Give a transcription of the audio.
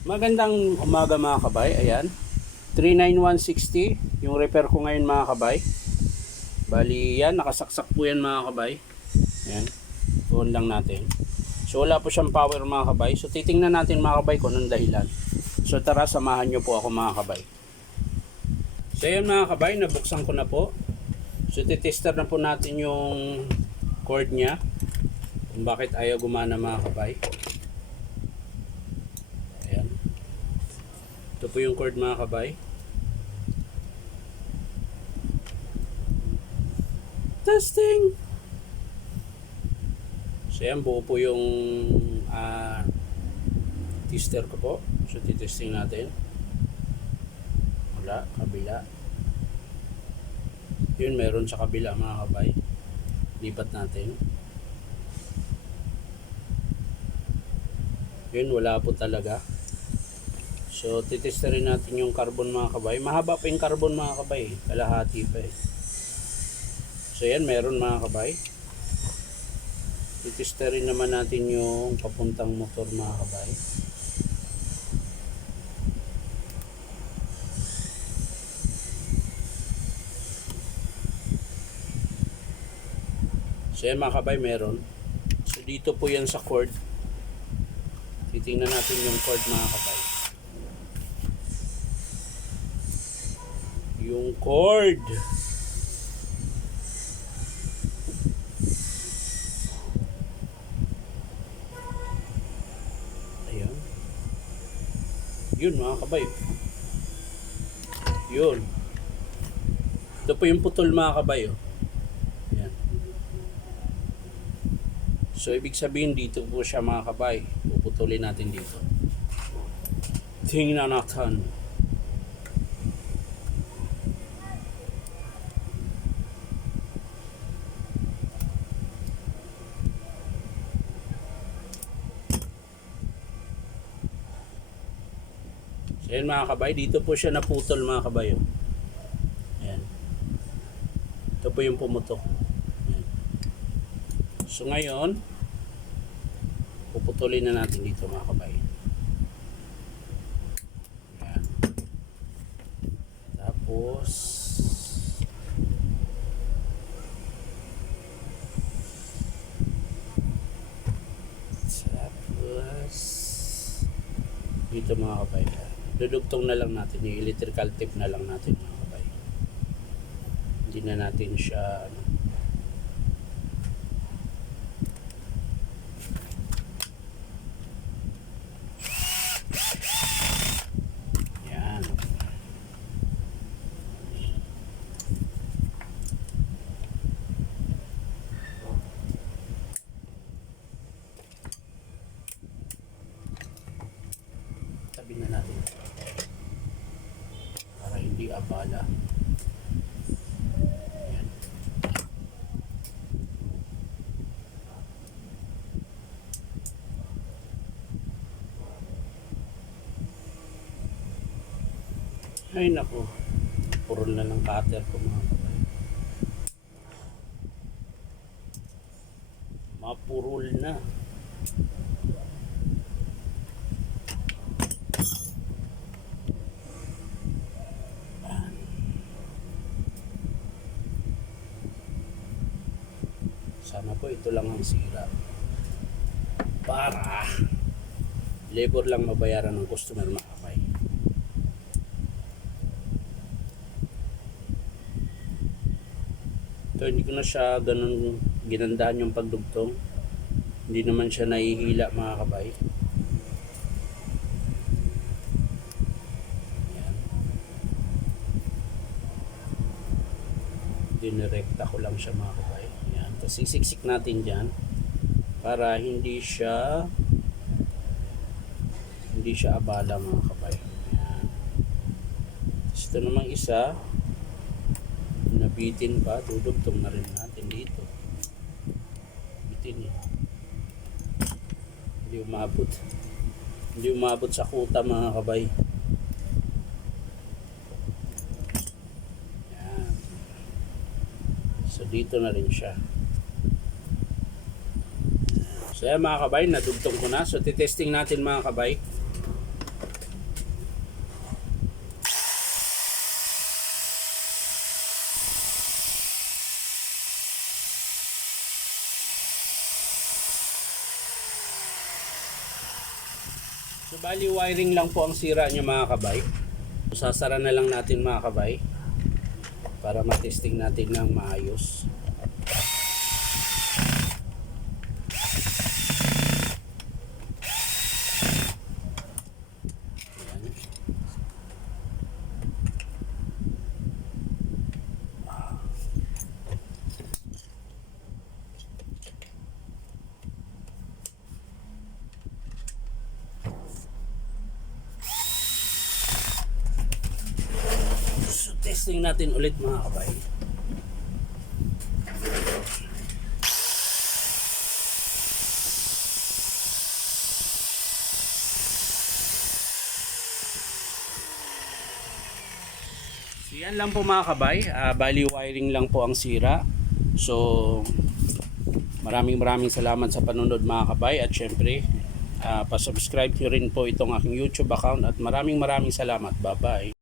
Magandang umaga mga kabay. Ayan. 39160 yung repair ko ngayon mga kabay. Bali yan, nakasaksak po yan mga kabay. Ayan. On lang natin. So wala po siyang power mga kabay. So titingnan natin mga kabay kung anong dahilan. So tara, samahan nyo po ako mga kabay. So ayan mga kabay, nabuksan ko na po. So titester na po natin yung cord nya. Kung bakit ayaw gumana mga kabay. Ito po yung cord mga kabay. Testing! So yan, buo po yung tester ko po. So titesting natin. Wala, kabila. Yun, meron sa kabila mga kabay. Lipat natin. Yun, wala po talaga. So, titesterin natin yung carbon mga kabay. Mahaba pa yung carbon mga kabay. Kalahati pa eh. So, yan. Meron mga kabay. Titesterin naman natin yung papuntang motor mga kabay. So, yan mga kabay. Meron. So, dito po yan sa cord. Titingnan natin yung cord mga kabay. Yung cord. Ayan. Yun mga kabay. Yun. Ito po yung putol mga kabay. Oh. Ayan. So ibig sabihin dito po siya mga kabay. Puputulin natin dito. Tingnan natin. Ayan mga kabay, dito po siya naputol mga kabay. Ayan. Ito po yung pumutok. Ayan. So ngayon, puputulin na natin dito mga kabay. Ayan. Tapos, dito mga kabay. Dudugtong na lang natin, yung electrical tape na lang natin mga kabay. Hindi na natin siya yan. Tabi na natin para hindi abala. Ayan. Ay naku, purol na ng cutter ko mga kabay. Mapurol na. Sana po ito lang ang sira para labor lang mabayaran ng customer mga kabay. Ito hindi ko na siya ganun ginandaan yung pagdugtong. Hindi naman siya nahihila mga kabay. Ayan. Dinirekta ko lang siya mga kabay. Ayan. Tapos sisiksik natin dyan para hindi siya abala mga kabay. Ayan. Tapos ito namang isa nabitin pa, dudugtong na rin natin dito. Bitin eh. Hindi umabot sa kuta mga kabay. Ayan. So dito na rin siya. So yan mga kabay, nadugtong ko na. So titesting natin mga kabay. So bali wiring lang po ang sira niya mga kabay. Sasara na lang natin mga kabay para matesting natin ng maayos. So, testing natin ulit mga kabay. So yan lang po mga kabay, bali wiring lang po ang sira. So maraming salamat sa panunod mga kabay, at syempre pa-subscribe nyo rin po itong aking YouTube account, at maraming salamat. Bye bye.